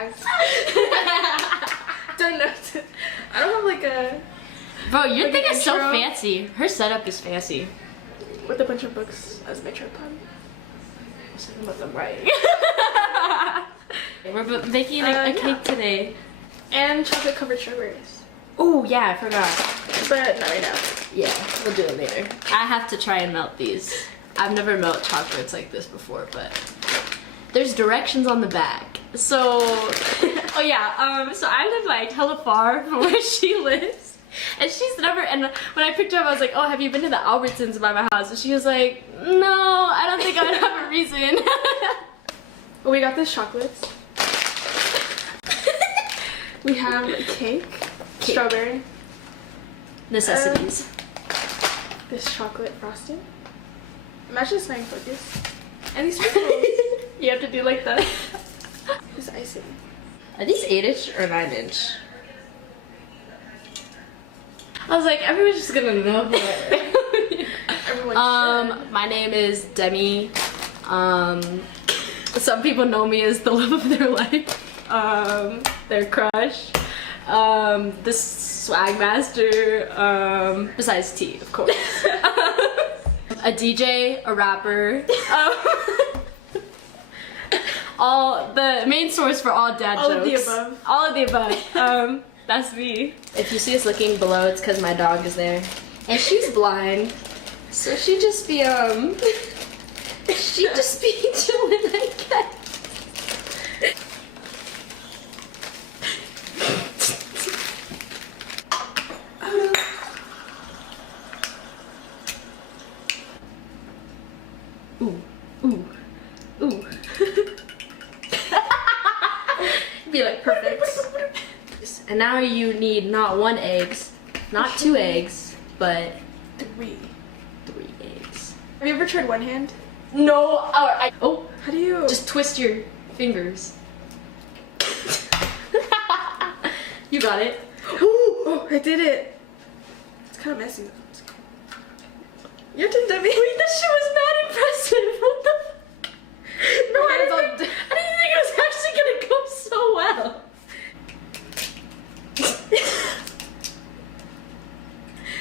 bags. Don't know. I don't have like a. Bro, your like thing an is so intro. fancy. Her setup is fancy. With a bunch of books as my tripod. Something about them right. We're baking a cake today. And chocolate covered strawberries. Oh yeah, I forgot. But not right now. Yeah, we'll do it later. I have to try and melt these. I've never melted chocolates like this before, but there's directions on the back. So, oh yeah, so I live like hella far from where she lives. And she's never, and when I picked her up, I was like, oh, have you been to the Albertsons by my house? And she was like, no, I don't think I would have a reason. Well, we got this chocolates. We have a cake. Strawberry. Necessities. This chocolate frosting. Imagine staying focused. And these sprinkles. You have to do like that. This icing. Are these 8-inch or 9-inch? I was like, everyone's just gonna know who I am. My name is Demi. Some people know me as the love of their life. Their crush. The swag master. Besides T, of course. A DJ, a rapper. All the main source for all dad all jokes. All of the above. All of the above. That's me. If you see us looking below, it's because my dog is there. And she's blind. So she just be chilling, I guess. Ooh, ooh, ooh. Be like perfect. And now you need not 1 egg, not 2 eggs, but 3 eggs. Have you ever tried one hand? No, oh, How do you? just twist your fingers. You got it. Oh, I did it. It's kind of messy though. Your turn, Debbie. Wait, that shit was mad impressive. What the fuck? No, I didn't think it was actually gonna go so well.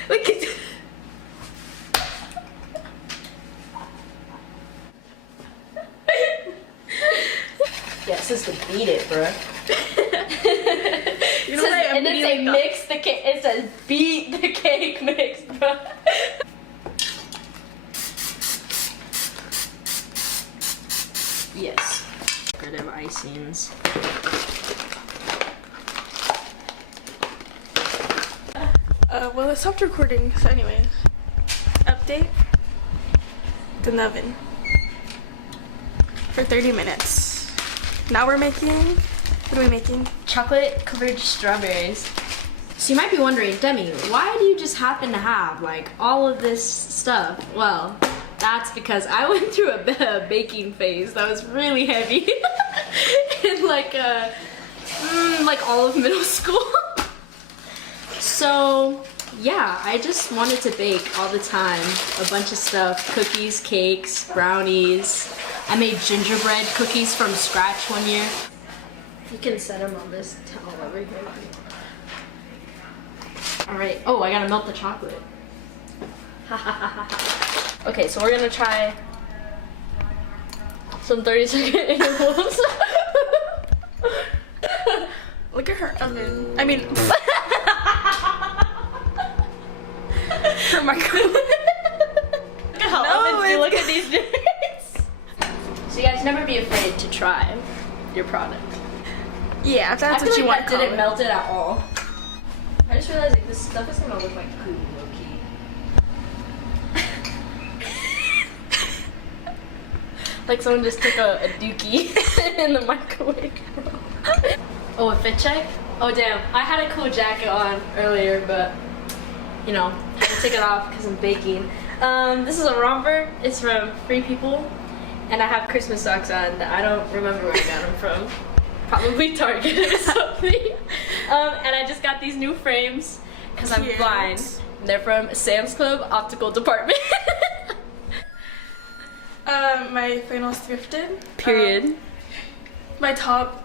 Look at yeah, it's just to beat it, bruh. You know what? It didn't say mix the cake, it says beat the cake mix, bruh. Yes. Rid of icings. Well, it stopped recording, so anyways. Update. It's in the oven. For 30 minutes. Now we're making, what are we making? Chocolate covered strawberries. So you might be wondering, Demi, why do you just happen to have like all of this stuff? Well, that's because I went through a baking phase that was really heavy in like all of middle school. So yeah, I just wanted to bake all the time, a bunch of stuff, cookies, cakes, brownies. I made gingerbread cookies from scratch one year. You can set them on this towel over here. All right, oh, I gotta melt the chocolate. Okay, so we're gonna try some 30-second intervals. Look at her oven. I mean, her microwave. Look at how ovens do. Look at these dudes. So you guys never be afraid to try your product. Yeah, if that's I what feel you like want. that didn't melt it at all. I just realized like this stuff is gonna look like poo, low-key. Like someone just took a dookie in the microwave. Oh, a fit check? Oh damn, I had a cool jacket on earlier, but you know, I had to take it off because I'm baking. This is a romper. It's from Free People, and I have Christmas socks on. I don't remember where I got them from. Probably Target or something. And I just got these new frames because I'm blind. They're from Sam's Club Optical Department. My finals thrifted. Period. My top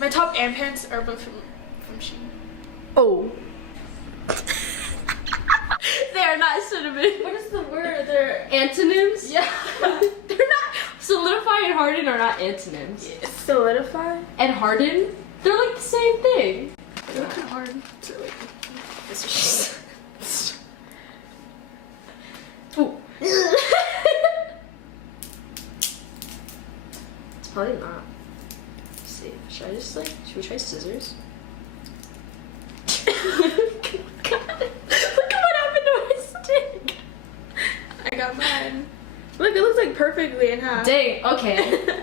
My top and pants are both from Shein. Oh. They are not cinnamon. What is the word? They're antonyms? Yeah. They're not. Solidify and harden are not antonyms. Yeah. Solidify? And harden? They're like the same thing. They're kind of hard. So like, This is just. Ooh. It's probably not. Let's see. Should we try scissors? God. Look at what happened to my stick. I got mine. Look, it looks like perfectly in half. Dang, okay.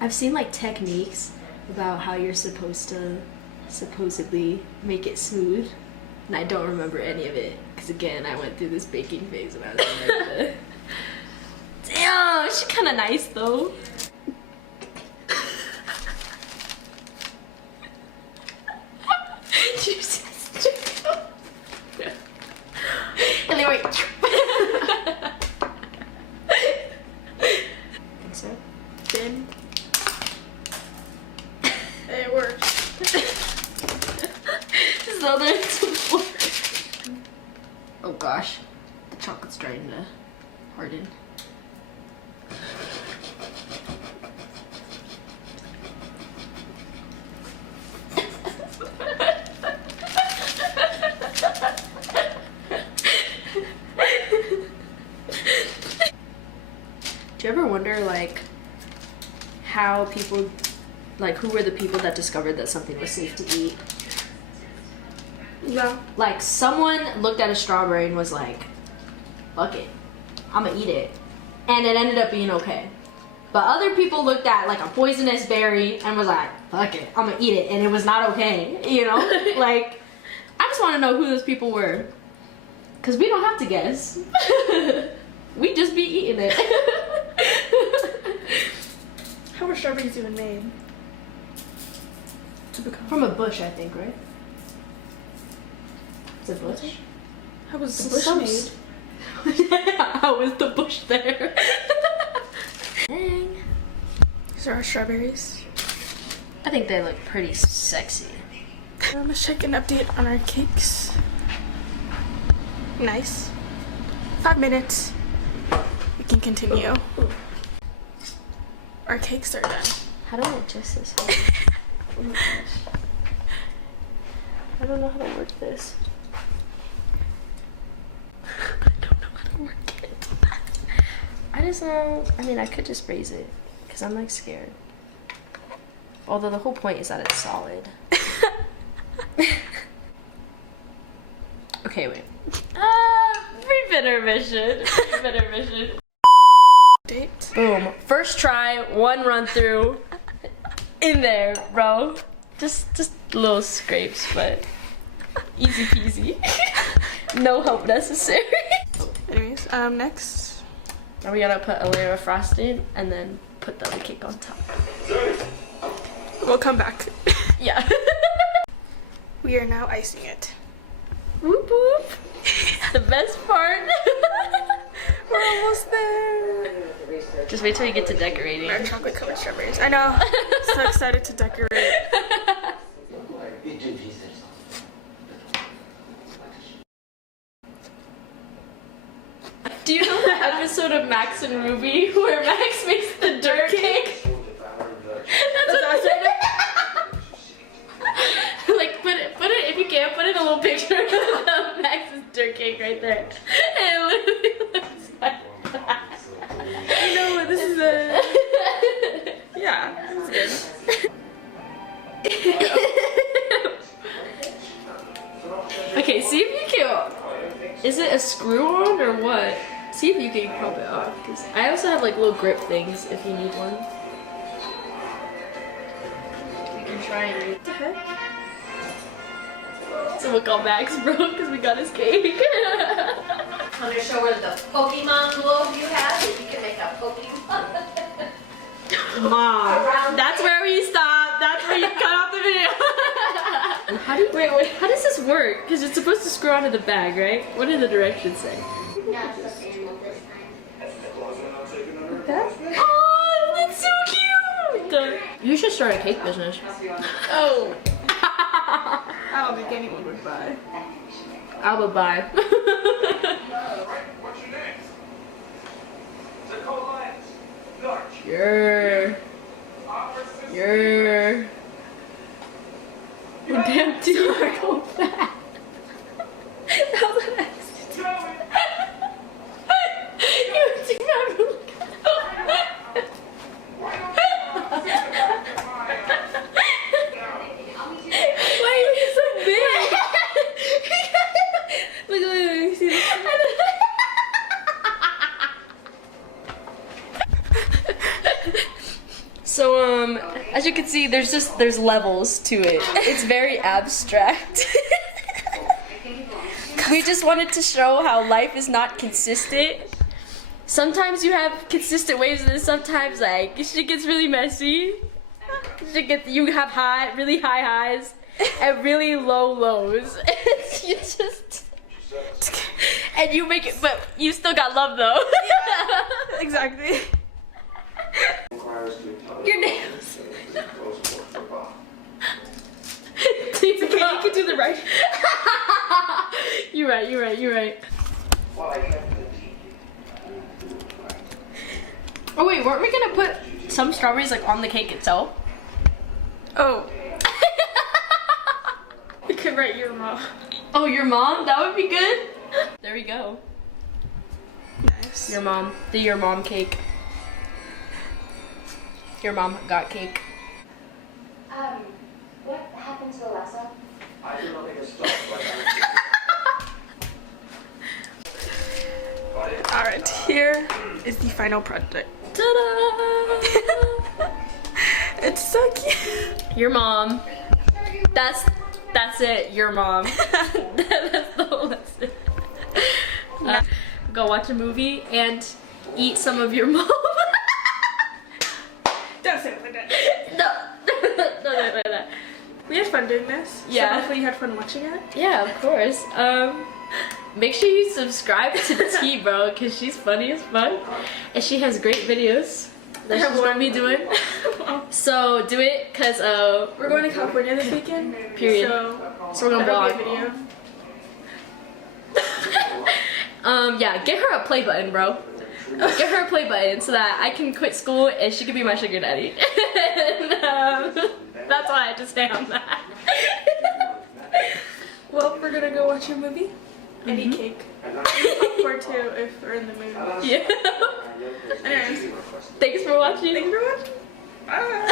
I've seen like techniques about how you're supposed to supposedly make it smooth, and I don't remember any of it because again I went through this baking phase when I was in America. Damn, she's kind of nice though. And they went. Think so? Then it worked. So there's oh gosh, the chocolate's starting to harden. Do you ever wonder like how people, like who were the people that discovered that something was safe to eat? No. Like someone looked at a strawberry and was like, fuck it, I'm gonna eat it. And it ended up being okay. But other people looked at like a poisonous berry and was like, fuck it, I'm gonna eat it. And it was not okay, you know? Like, I just wanna know who those people were. Cause we don't have to guess. We just be eating it. How were strawberries even made? To become From a bush, I think, right? It's a bush? How was the It's bush some- made? How is the bush there? Dang. These are our strawberries. I think they look pretty sexy. Let's check an update on our cakes. Nice. 5 minutes. We can continue. Our cakes are done. How do I adjust this? Oh my gosh. I don't know how to work this. I don't know how to work it. I just know, I mean, I could just raise it because I'm like scared. Although the whole point is that it's solid. Okay, wait. Brief intermission. Brief intermission. Date. Boom. First try, one run through. In there, bro. Just little scrapes, but easy peasy. No help necessary. Anyways, next. Now we gotta put a layer of frosting and then put the cake on top. We'll come back. Yeah. We are now icing it. Whoop whoop. The best part. We're almost there. Just wait till you get to decorating. Our chocolate covered strawberries. I know. So excited to decorate. Do you know the episode of Max and Ruby where Max makes the dirt cake? That's awesome. Like put it if you can put in a little picture of Max's dirt cake right there. And it literally looks like that. I know what this is yeah, that's good. Okay, see if you can. Is it a screw on or what? See if you can pop it off. Cause I also have like little grip things if you need one. You can try and What the heck? so we'll call Max, bro, because we got his cake. I'm gonna show her the Pokemon globe you have. If you can make a Pokemon. Mom, that's where we stop. That's where you cut off the video. How do you, wait, how does this work? Because it's supposed to screw onto the bag, right? What did the directions say? Yeah, it's the same one this time. That? Oh, that's so cute! You should start a cake business. Oh. I don't think anyone would buy. I would buy. What's your name? Nicole Lyons. Norch. You're. Damn, dude, you're so fat. That was nice. You do not look. Why are you so big? Look, see this? So as you can see, there's levels to it. It's very abstract. We just wanted to show how life is not consistent. Sometimes you have consistent waves, and then sometimes like shit gets really messy. You have really high highs and really low lows. You just and you make it, but you still got love though. Yeah, exactly. Your nails. It's okay, you can do the right. You're right. Oh wait, weren't we gonna put some strawberries like on the cake itself? Oh. You could write your mom. Oh, your mom? That would be good. There we go. Nice. Your mom. Your mom cake. Your mom got cake. What happened to Alessa? I do not think it's stopped, but Alright, here is the final project. Ta-da! It's so cute. Your mom. That's it. Your mom. That's the whole lesson. Go watch a movie and eat some of your mom. Don't say it like that. No, like that. We had fun doing this. Yeah. So hopefully you had fun watching it. Yeah, of course. Make sure you subscribe to the T, bro, because she's funny as fuck, and she has great videos that she's gonna be doing. So do it, cause We're going to California this weekend. Period. So we're gonna that'll be vlog. a video. Yeah, get her a play button, bro. Get her a play button so that I can quit school and she can be my sugar daddy. And, that's all I have to say on that. Well, we're gonna go watch a movie and eat cake. And popcorn too if we're in the mood. Yeah. Anyways, Thanks for watching. thanks for watching. Bye.